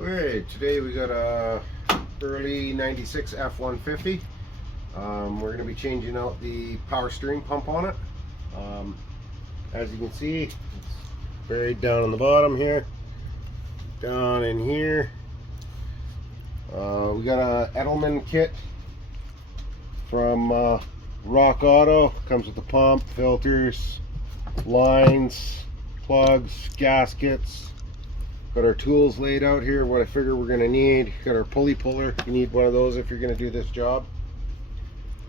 Okay, today we got a early 96 F150. We're going to be changing out the power steering pump on it. As you can see, it's buried down on the bottom here, down in here. We got a Edelman kit from Rock Auto. Comes with the pump, filters, lines, plugs, gaskets. Got our tools laid out here, what I figure we're going to need. Got our pulley puller. You need one of those if you're going to do this job.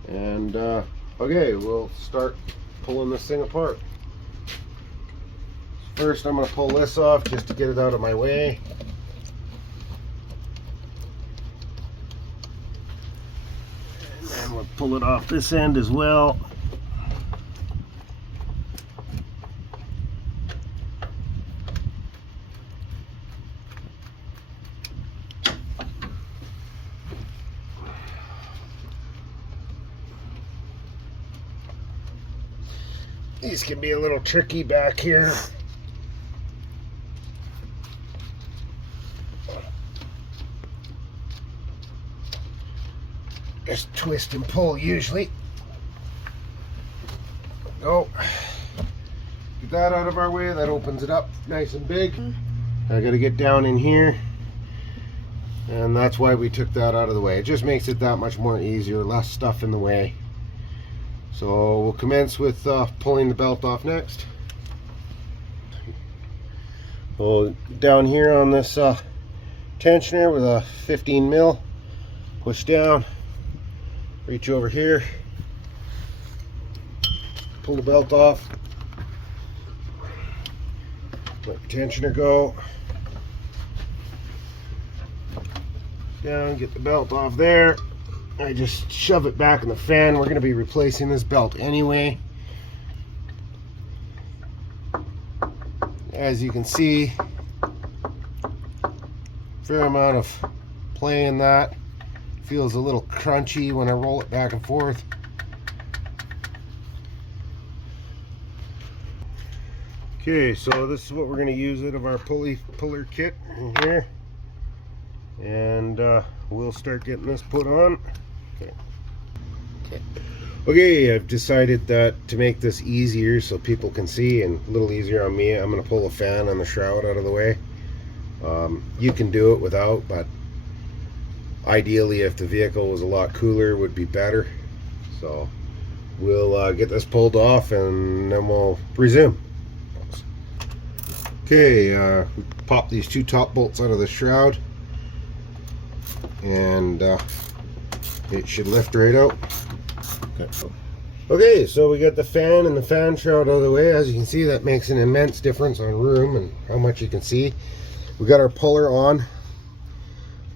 And okay, we'll start pulling this thing apart. First, I'm going to pull this off just to get it out of my way. And then we'll pull it off this end as well. These can be a little tricky back here. Just twist and pull usually. Go. Get that out of our way. That opens it up nice and big. I got to get down in here. And that's why we took that out of the way. It just makes it that much more easier, less stuff in the way. So we'll commence with pulling the belt off next. We'll down here on this tensioner with a 15 mil, push down, reach over here, pull the belt off, let the tensioner go, down, get the belt off there. I just shove it back in the fan. We're going to be replacing this belt anyway. As you can see, fair amount of play in that. Feels a little crunchy when I roll it back and forth. Okay, so this is what we're going to use out of our puller kit in here. And we'll start getting this put on. Okay, I've decided that to make this easier so people can see and a little easier on me, I'm going to pull the fan on the shroud out of the way. You can do it without, but ideally if the vehicle was a lot cooler would be better. So we'll get this pulled off and then we'll resume. Okay, we pop these two top bolts out of the shroud and it should lift right out. Okay, so we got the fan and the fan shroud out of the way. As you can see, that makes an immense difference on room and how much you can see. We got our puller on,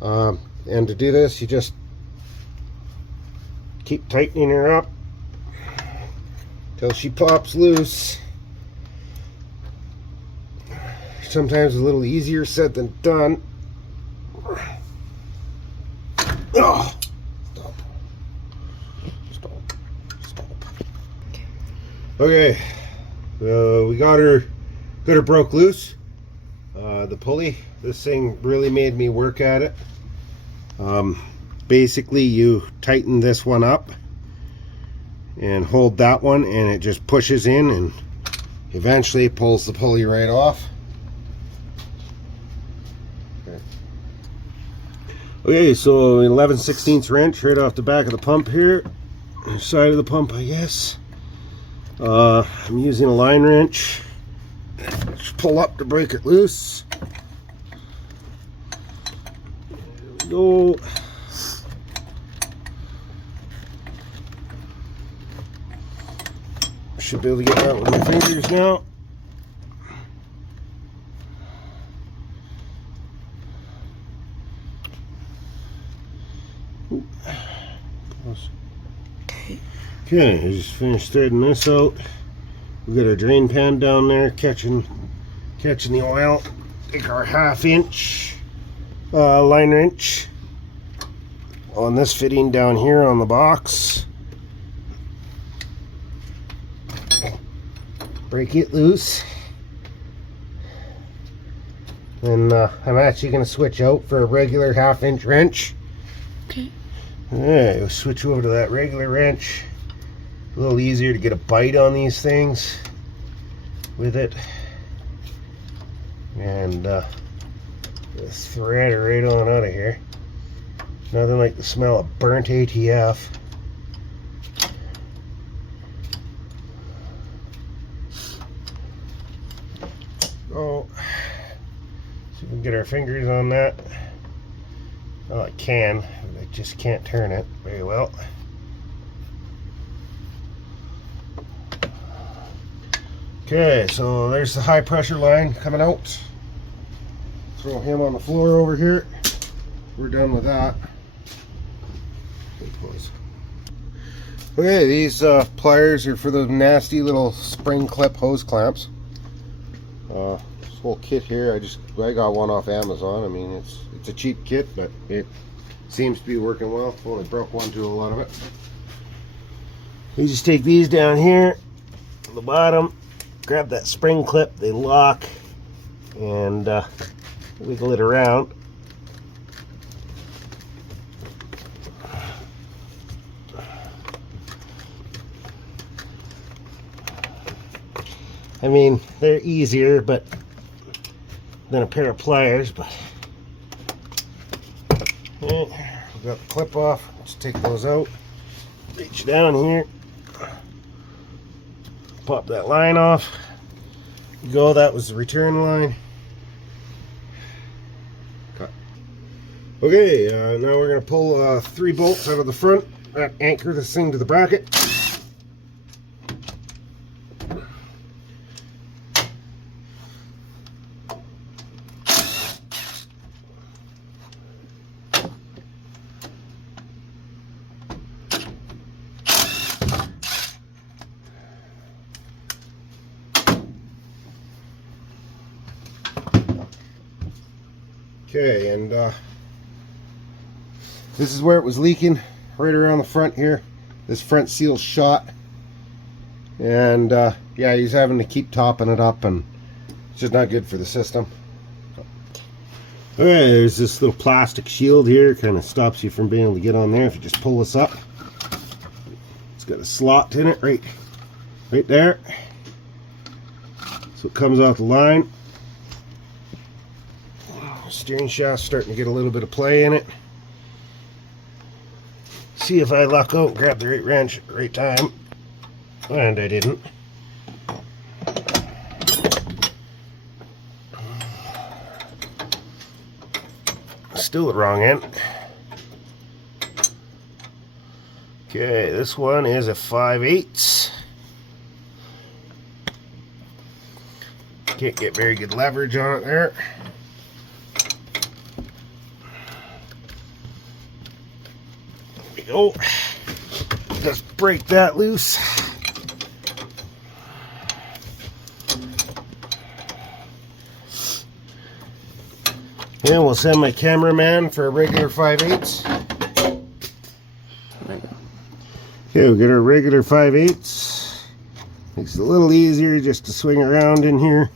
and to do this, you just keep tightening her up till she pops loose. Sometimes a little easier said than done. Oh. Okay, we got her broke loose. The pulley, this thing really made me work at it. Basically, you tighten this one up and hold that one, and it just pushes in and eventually pulls the pulley right off. Okay, so 11/16 wrench right off the back of the pump here, side of the pump, I guess. I'm using a line wrench. Just pull up to break it loose. There we go. Should be able to get that with my fingers now. Okay, I just finished threading this out. We got our drain pan down there catching the oil. Take our 1/2 inch line wrench on this fitting down here on the box. break it loose, And I'm actually going to switch out for a regular 1/2 inch wrench. Okay. Alright, we'll switch over to that regular wrench. A little easier to get a bite on these things with it. And just thread it right on out of here. Nothing like the smell of burnt ATF. Oh, see if we can get our fingers on that. Oh, I can, but I just can't turn it very well. Okay, so there's the high pressure line coming out. Throw him on the floor over here. We're done with that. Okay, these pliers are for the nasty little spring clip hose clamps. This whole kit here, I got one off Amazon. I mean, it's a cheap kit, but it seems to be working well. Only broke one to a lot of it. You just take these down here to the bottom, grab that spring clip, they lock, and wiggle it around. I mean, they're easier than a pair of pliers, but we got the clip off. Let's take those out. Reach down here, pop that line off. Go. That was the return line. Cut. Okay, now we're going to pull 3 bolts out of the front that anchor this thing to the bracket. Okay, and this is where it was leaking, right around the front here. This front seal's shot, and yeah, he's having to keep topping it up, and it's just not good for the system. Okay, there's this little plastic shield here, kind of stops you from being able to get on there if you just pull this up. It's got a slot in it right there, so it comes off the line. Steering shaft's starting to get a little bit of play in it. See if I luck out and grab the right wrench at the right time. And I didn't. Still the wrong end. Okay, this one is a 5/8. Can't get very good leverage on it there. Go. Just break that loose. And we'll send my cameraman for a regular 5/8. Okay, we get our regular 5/8. Makes it a little easier just to swing around in here.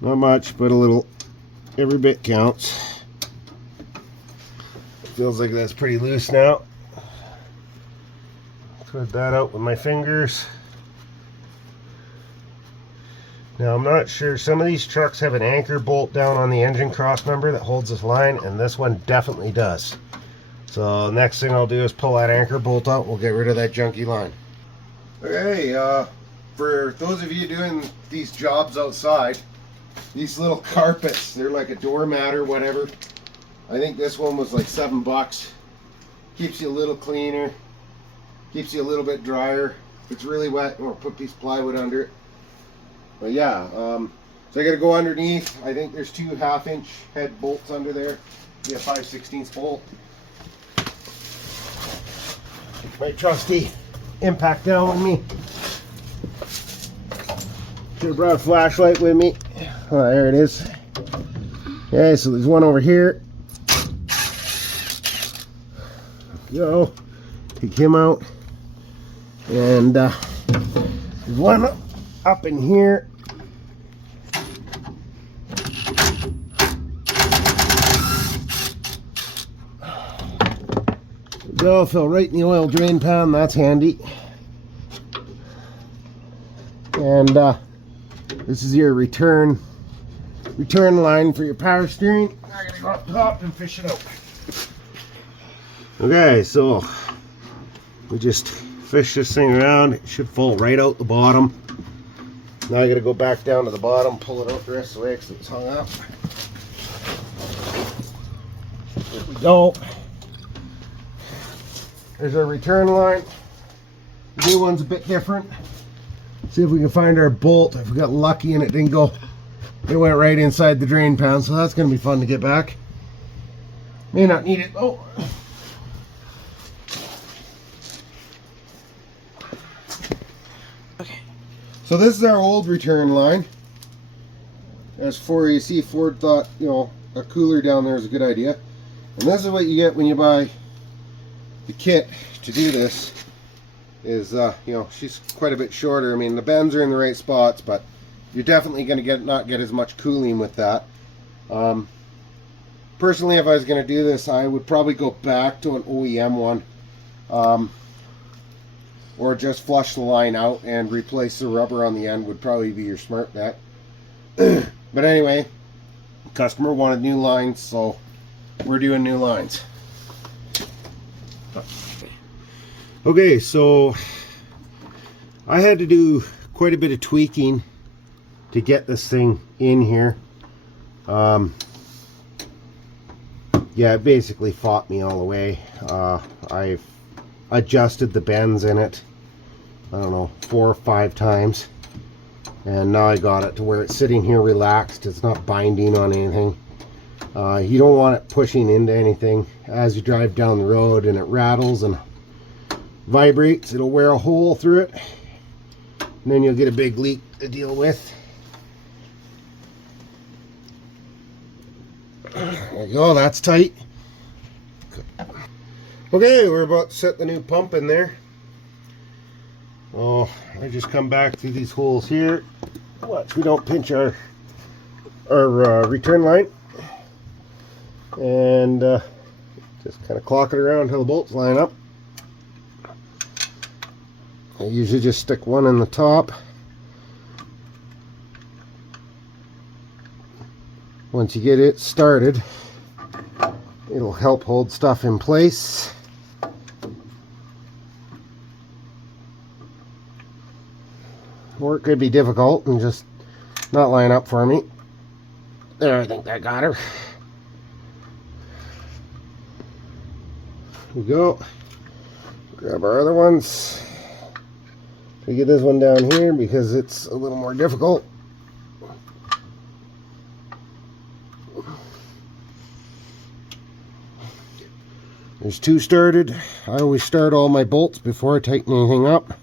Not much, but a little. Every bit counts. Feels like that's pretty loose now. Thread that out with my fingers. Now I'm not sure, some of these trucks have an anchor bolt down on the engine cross member that holds this line, and this one definitely does. So next thing I'll do is pull that anchor bolt out. We'll get rid of that junky line. Okay, for those of you doing these jobs outside, these little carpets, they're like a doormat or whatever. I think this one was like $7. Keeps you a little cleaner. Keeps you a little bit drier. If it's really wet, or put a piece of plywood under it. But yeah, so I got to go underneath. I think there's 2 1/2 inch head bolts under there. Be a 5/16 bolt. My trusty impact down with me. Should have brought a flashlight with me. Oh, there it is. Okay, so there's one over here. Go. Take him out. And there's one up in here. Go, fill right in the oil drain pan. That's handy. And this is your return line for your power steering. I'm gonna go up top and fish it out. Okay, so we just fish this thing around. It should fall right out the bottom. Now I gotta go back down to the bottom, pull it out the rest of the way because it's hung up. There we go. There's our return line. The new one's a bit different. See if we can find our bolt. If we got lucky and it didn't go, it went right inside the drain pan, so that's going to be fun to get back. May not need it though. Okay. So this is our old return line. As for you see, Ford thought, you know, a cooler down there is a good idea. And this is what you get when you buy the kit to do this. Is you know, she's quite a bit shorter. I mean, the bends are in the right spots, but you're definitely going to not get as much cooling with that. Personally, if I was going to do this, I would probably go back to an OEM one, or just flush the line out and replace the rubber on the end would probably be your smart bet. But anyway, customer wanted new lines, so we're doing new lines. Okay, so I had to do quite a bit of tweaking to get this thing in here. Yeah, it basically fought me all the way. I've adjusted the bends in it, I don't know, 4 or 5 times. And now I got it to where it's sitting here relaxed. It's not binding on anything. You don't want it pushing into anything as you drive down the road, and it rattles and vibrates. It'll wear a hole through it, and then you'll get a big leak to deal with. There you go, that's tight. Okay, we're about to set the new pump in there. Oh, I just come back through these holes here. Watch we don't pinch our return line, and just kind of clock it around until the bolts line up. I usually just stick one in the top. Once you get it started, it'll help hold stuff in place. Or it could be difficult and just not line up for me. There, I think that got her. Here we go. Grab our other ones. We get this one down here because it's a little more difficult. There's 2 started. I always start all my bolts before I tighten anything up.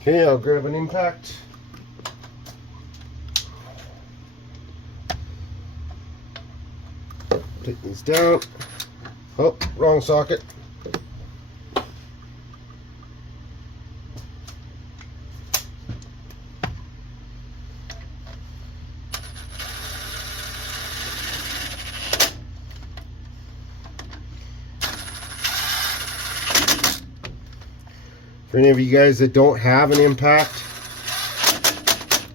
Okay, I'll grab an impact. Take these down. Oh, wrong socket. For any of you guys that don't have an impact,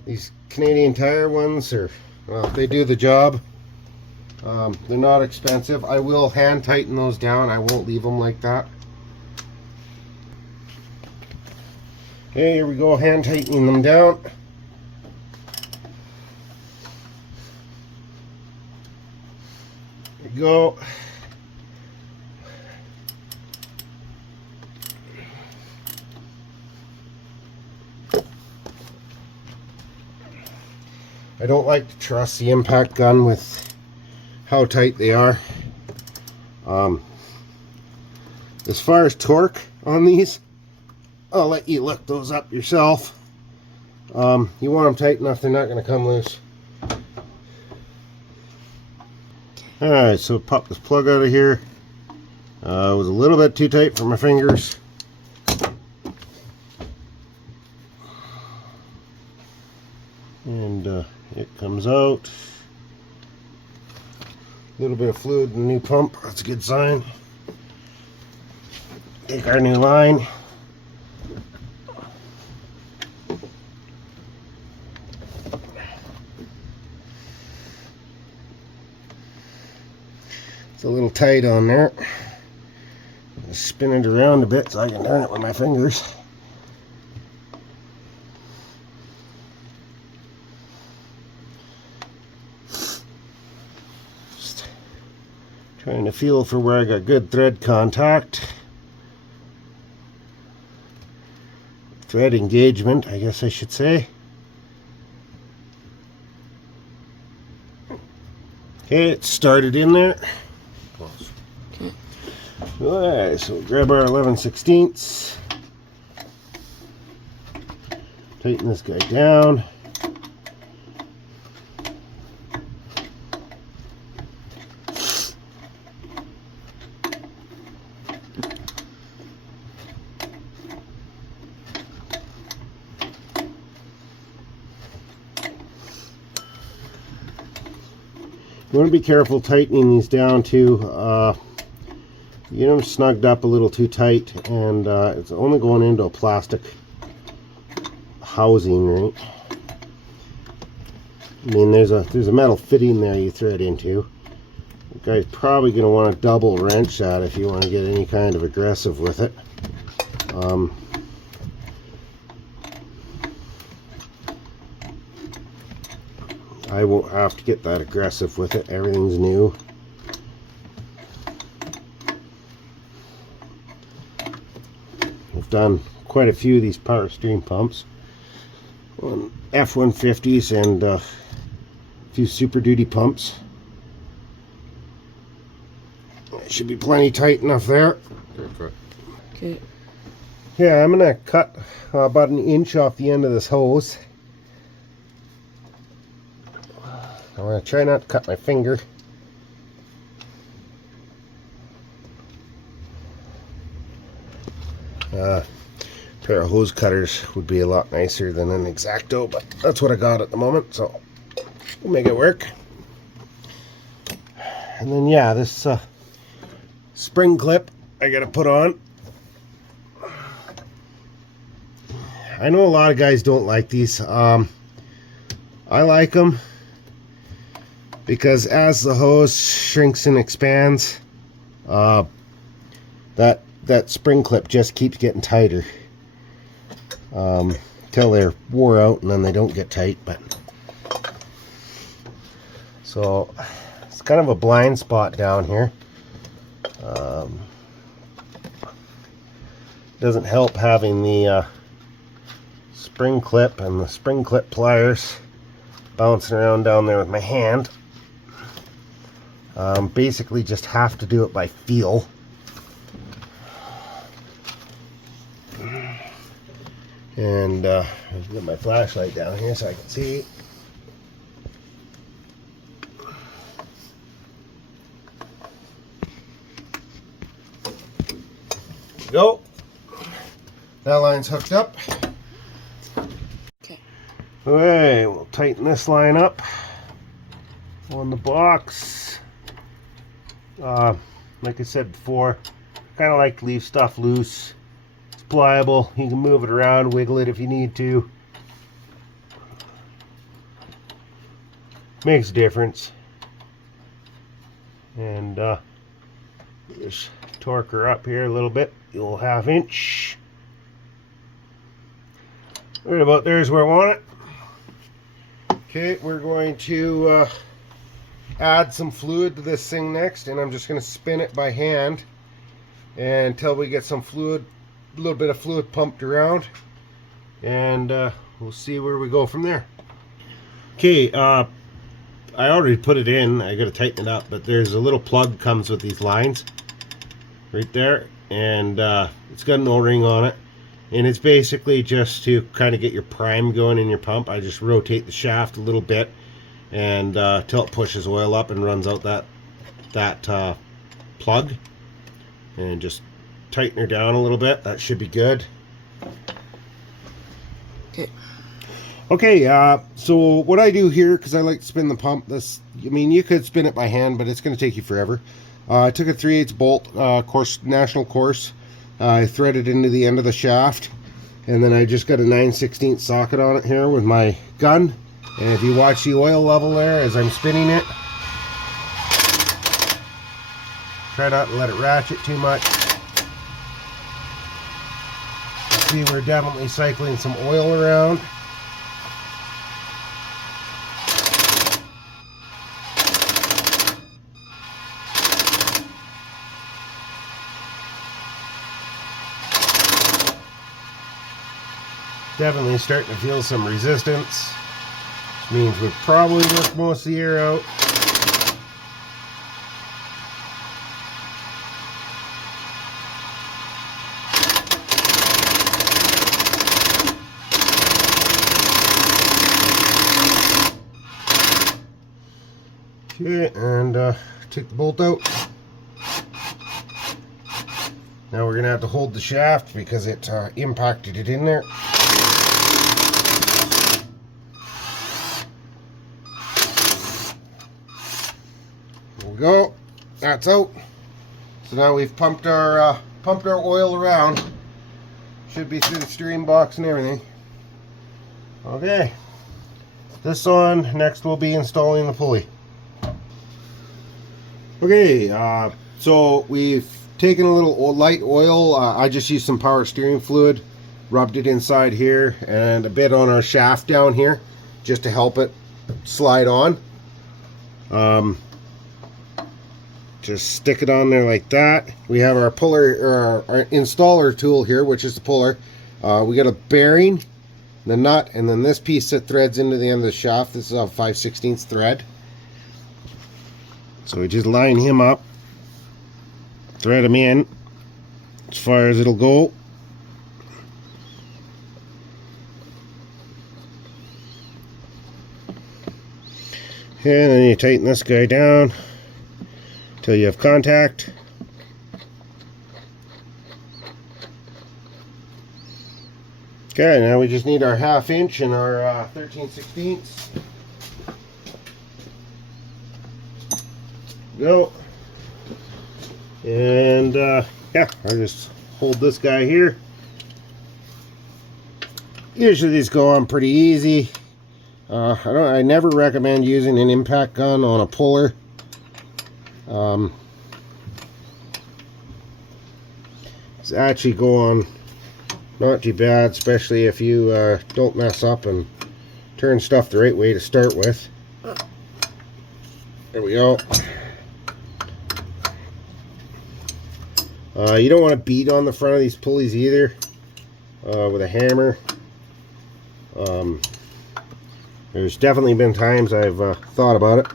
these Canadian Tire ones are, well, they do the job. They're not expensive. I will hand tighten those down. I won't leave them like that. Okay, here we go, hand tightening them down. There we go. I don't like to trust the impact gun with how tight they are. As far as torque on these, I'll let you look those up yourself. You want them tight enough they're not going to come loose. Alright, so pop this plug out of here. It was a little bit too tight for my fingers. And it comes out. A little bit of fluid in the new pump. That's a good sign. Take our new line. It's a little tight on there. Spin it around a bit so I can turn it with my fingers. Just trying to feel for where I got good thread contact. Thread engagement, I guess I should say. Okay, it started in there. Alright, so we'll grab our 11/16. Tighten this guy down. You want to be careful tightening these down too. You know, snugged up a little too tight, and it's only going into a plastic housing, right? I mean, there's a metal fitting there you thread into. The guy's probably going to want to double wrench that if you want to get any kind of aggressive with it. I won't have to get that aggressive with it. Everything's new. We've done quite a few of these power steering pumps on F150s and a few Super Duty pumps. It should be plenty tight enough there. Okay. Yeah, I'm gonna cut about 1 inch off the end of this hose. I'm gonna try not to cut my finger. Pair of hose cutters would be a lot nicer than an X-Acto, but that's what I got at the moment, so we'll make it work. And then yeah, this spring clip I gotta put on. I know a lot of guys don't like these. I like them because as the hose shrinks and expands, that spring clip just keeps getting tighter till they're wore out, and then they don't get tight. But so it's kind of a blind spot down here. Doesn't help having the spring clip and the spring clip pliers bouncing around down there with my hand. Basically just have to do it by feel. And I'll get my flashlight down here so I can see. Go. That line's hooked up. Okay. Okay, we'll tighten this line up on the box. Like I said before, kind of like to leave stuff loose. It's pliable. You can move it around, wiggle it if you need to. Makes a difference. And just torque her up here a little bit. The old 1/2 inch. Right about there's where I want it. Okay, we're going to add some fluid to this thing next, and I'm just going to spin it by hand until we get some fluid, a little bit of fluid pumped around, and we'll see where we go from there. Okay, I already put it in. I got to tighten it up, but there's a little plug comes with these lines right there, and it's got an O-ring on it, and it's basically just to kind of get your prime going in your pump. I just rotate the shaft a little bit and till it pushes oil up and runs out that plug, and just tighten her down a little bit. That should be good. Okay. Okay, so what I do here, because I like to spin the pump, I mean, you could spin it by hand, but it's going to take you forever. I took a 3/8 bolt, national course. I threaded into the end of the shaft, and then I just got a 9/16 socket on it here with my gun. And if you watch the oil level there as I'm spinning it, try not to let it ratchet too much. See, we're definitely cycling some oil around. Definitely starting to feel some resistance, which means we've probably worked most of the air out. Okay, and take the bolt out. Now we're going to have to hold the shaft because it impacted it in there. There we go. That's out. So now we've pumped our oil around. Should be through the steering box and everything. Okay. This on. Next we'll be installing the pulley. Okay, so we've taken a little light oil. I just used some power steering fluid, rubbed it inside here, and a bit on our shaft down here, just to help it slide on. Just stick it on there like that. We have our puller, or our installer tool here, which is the puller. We got a bearing, the nut, and then this piece that threads into the end of the shaft. This is a 5/16 thread. So we just line him up, thread him in as far as it'll go. And then you tighten this guy down until you have contact. Okay, now we just need our 1/2 inch and our 13/16. Go. And yeah, I just hold this guy here. Usually these go on pretty easy. I never recommend using an impact gun on a puller. It's actually go on not too bad, especially if you don't mess up and turn stuff the right way to start with. There we go. You don't want to beat on the front of these pulleys either with a hammer. There's definitely been times I've thought about it.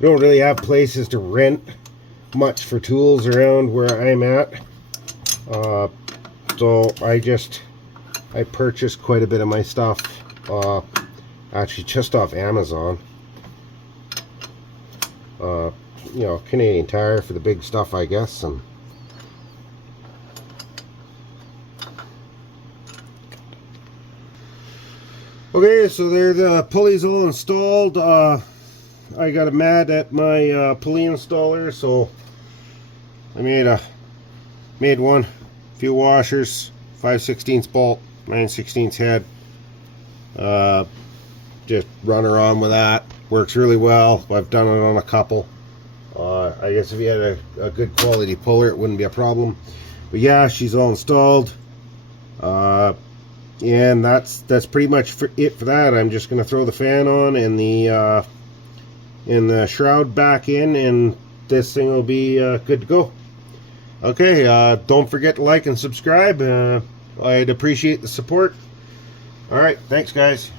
We don't really have places to rent much for tools around where I'm at, so I purchased quite a bit of my stuff actually just off Amazon. You know, Canadian Tire for the big stuff, I guess. And okay, so there the pulleys all installed. I got mad at my pulley installer, so I made one, few washers, 5/16 bolt, 9/16 head. Just run her on with that. Works really well. I've done it on a couple. I guess if you had a good quality puller, it wouldn't be a problem. But yeah, she's all installed. And that's pretty much it for that. I'm just gonna throw the fan on and the shroud back in, and this thing will be good to go. Okay, don't forget to like and subscribe. I'd appreciate the support. Alright, thanks guys.